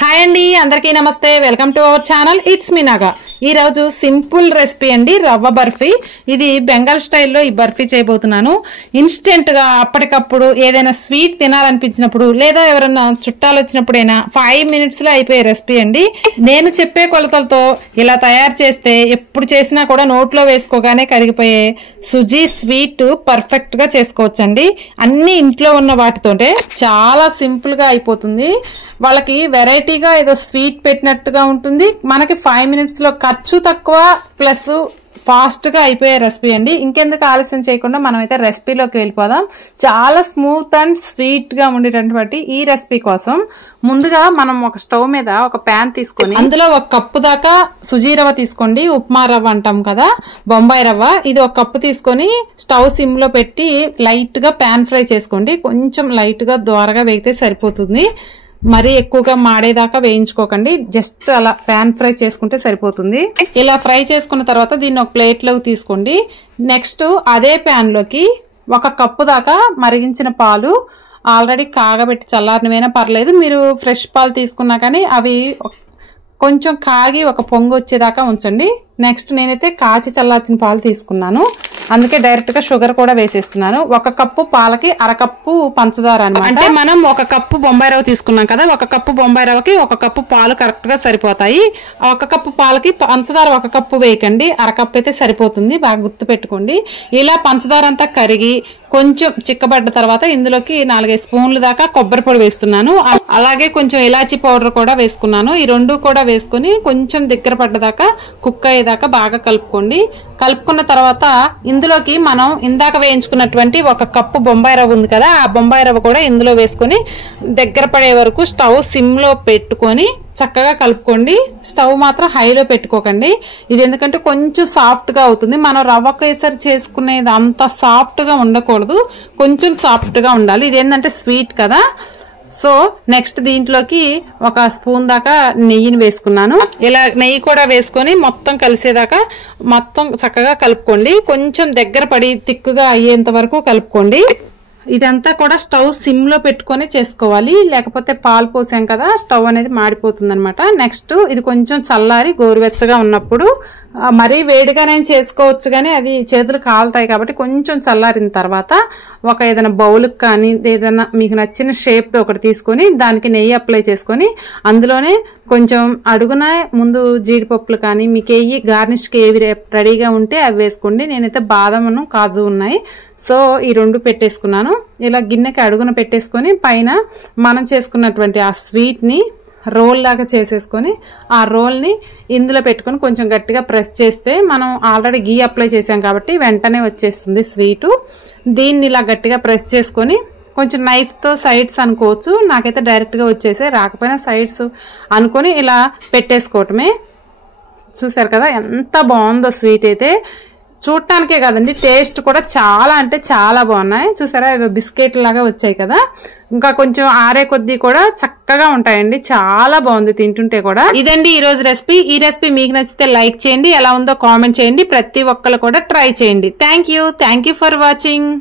Hi అండి, అందరికీ నమస్తే. Welcome to our channel. It's me Naga. ఈ రోజు సింపుల్ రెసిపీ అండి, రవ్వ బర్ఫీ. ఇది బెంగాల్ స్టైల్లో ఈ బర్ఫీ చేయబోతున్నాను. ఇన్స్టెంట్ గా అప్పటికప్పుడు ఏదైనా స్వీట్ తినాలనిపించినప్పుడు లేదా ఎవరైనా చుట్టాలు వచ్చినప్పుడైనా 5 minutes లో అయిపోయే రెసిపీ అండి. నేను చెప్పే కొలతలతో ఇలా తయారు చేస్తే ఎప్పుడు చేసినా కూడా నోట్లో వేసుకోగానే కరిగిపోయే సుజీ స్వీట్ పర్ఫెక్ట్ గా చేసుకోవచ్చండి. అన్ని ఇంట్లో ఉన్న వాటితోటే చాలా సింపుల్ గా అయిపోతుంది. వాళ్ళకి వెరైటీగా ఏదో స్వీట్ పెట్టినట్టుగా ఉంటుంది. మనకి 5 minutes లో ఖర్చు తక్కువ ప్లస్ ఫాస్ట్ గా అయిపోయే రెసిపీ అండి. ఇంకెందుకు ఆలస్యం చేయకుండా మనమైతే రెసిపీలోకి వెళ్ళిపోదాం. చాలా స్మూత్ అండ్ స్వీట్ గా ఉండేటటువంటి ఈ రెసిపీ కోసం ముందుగా మనం ఒక స్టవ్ మీద ఒక ప్యాన్ తీసుకొని అందులో 1 కప్పు దాకా సుజీ రవ్వ తీసుకోండి. ఉప్మా రవ్వ అంటాం కదా, బొంబాయి రవ్వ. ఇది 1 కప్పు తీసుకొని స్టవ్ సిమ్ లో పెట్టి లైట్ గా ప్యాన్ ఫ్రై చేసుకోండి. కొంచెం లైట్ గా దోరగా వేగితే సరిపోతుంది. మరీ ఎక్కువగా మాడేదాకా వేయించుకోకండి, జస్ట్ అలా ప్యాన్ ఫ్రై చేసుకుంటే సరిపోతుంది. ఇలా ఫ్రై చేసుకున్న తర్వాత దీన్ని ఒక ప్లేట్ లోకి తీసుకోండి. నెక్స్ట్ అదే ప్యాన్ లోకి 1 కప్పు దాకా మరిగించిన పాలు, ఆల్రెడీ కాగబెట్టి చల్లారినవైనా పర్లేదు, మీరు ఫ్రెష్ పాలు తీసుకున్నా కానీ అవి కొంచెం కాగి ఒక పొంగు వచ్చేదాకా ఉంచండి. నెక్స్ట్ నేనైతే కాచి చల్లార్చిన పాలు తీసుకున్నాను, అందుకే డైరెక్ట్ గా షుగర్ కూడా వేసేస్తున్నాను. 1 కప్పు పాలకి 1/2 కప్పు పంచదార అన్నమాట. అంటే మనం 1 కప్పు బొంబాయి రవ్వ తీసుకున్నాం కదా, 1 కప్పు బొంబాయి రవ్వకి 1 కప్పు పాలు కరెక్ట్ గా సరిపోతాయి. 1 కప్పు పాలకి పంచదార 1 కప్పు వేయకండి, 1/2 కప్పు అయితే సరిపోతుంది. బాగా గుర్తు పెట్టుకోండి. ఇలా పంచదార అంతా కరిగి కొంచెం చిక్కబడ్డ తర్వాత ఇందులోకి 4-5 స్పూన్లు దాకా కొబ్బరి పొడి వేస్తున్నాను. అలాగే కొంచెం ఇలాచీ పౌడర్ కూడా వేసుకున్నాను. ఈ 2 కూడా వేసుకుని కొంచెం దగ్గర పడ్డదాకా కుక్ అయ్యేదాకా బాగా కలుపుకోండి. కలుపుకున్న తర్వాత ఇందులోకి మనం ఇందాక వేయించుకున్నటువంటి 1 కప్పు బొంబాయి రవ్వ ఉంది కదా, ఆ బొంబాయి రవ్వ కూడా ఇందులో వేసుకొని దగ్గర పడే వరకు స్టవ్ సిమ్ లో పెట్టుకొని చక్కగా కలుపుకోండి. స్టవ్ మాత్రం హైలో పెట్టుకోకండి. ఇది ఎందుకంటే కొంచెం సాఫ్ట్ గా అవుతుంది. మనం రవ్వ కేసరి చేసుకునేది అంత సాఫ్ట్ గా ఉండకూడదు, కొంచెం సాఫ్ట్ గా ఉండాలి. ఇది ఏంటంటే స్వీట్ కదా. సో నెక్స్ట్ దీంట్లోకి 1 స్పూన్ దాకా నెయ్యిని వేసుకున్నాను. ఇలా నెయ్యి కూడా వేసుకొని మొత్తం కలిసేదాకా మొత్తం చక్కగా కలుపుకోండి. కొంచెం దగ్గర పడి తిక్కుగా అయ్యేంత వరకు కలుపుకోండి. ఇదంతా కూడా స్టవ్ సిమ్ లో పెట్టుకొని చేసుకోవాలి, లేకపోతే పాలు పోసాం కదా స్టవ్ అనేది మాడిపోతుంది అనమాట. నెక్స్ట్ ఇది కొంచెం చల్లారి గోరువెచ్చగా ఉన్నప్పుడు, మరీ వేడిగా నేను చేసుకోవచ్చు కానీ అది చేతులు కాలుతాయి కాబట్టి కొంచెం చల్లారిన తర్వాత ఒక ఏదైనా బౌల్కి కానీ ఏదైనా మీకు నచ్చిన షేప్తో ఒకటి తీసుకొని దానికి నెయ్యి అప్లై చేసుకొని అందులోనే కొంచెం అడుగున ముందు జీడిపప్పులు కానీ మీకు ఏవి గార్నిష్కి ఏవి రెడీగా ఉంటే అవి వేసుకోండి. నేనైతే బాదమును కాజు ఉన్నాయి, సో ఈ 2 పెట్టేసుకున్నాను. ఇలా గిన్నెకి అడుగున పెట్టేసుకొని పైన మనం చేసుకున్నటువంటి ఆ స్వీట్ని రోల్ లాగా చేసేసుకొని ఆ రోల్ని ఇందులో పెట్టుకొని కొంచెం గట్టిగా ప్రెస్ చేస్తే, మనం ఆల్రెడీ గీ అప్లై చేసాం కాబట్టి వెంటనే వచ్చేస్తుంది స్వీటు. దీన్ని ఇలా గట్టిగా ప్రెస్ చేసుకొని కొంచెం నైఫ్తో సైడ్స్ అనుకోవచ్చు, నాకైతే డైరెక్ట్గా వచ్చేసే, రాకపోయినా సైడ్స్ అనుకొని ఇలా పెట్టేసుకోవటమే. చూసారు కదా ఎంత బాగుందో స్వీట్ అయితే. చూడటానికే కాదండి, టేస్ట్ కూడా చాలా అంటే చాలా బాగున్నాయి. చూసారా బిస్కెట్ లాగా వచ్చాయి కదా, ఇంకా కొంచెం ఆరే కొద్దీ కూడా చక్కగా ఉంటాయండి. చాలా బాగుంది తింటుంటే కూడా. ఇదండి ఈ రోజు రెసిపీ. ఈ రెసిపీ మీకు నచ్చితే లైక్ చేయండి, ఎలా ఉందో కామెంట్ చేయండి, ప్రతి ఒక్కరు కూడా ట్రై చేయండి. Thank you for watching.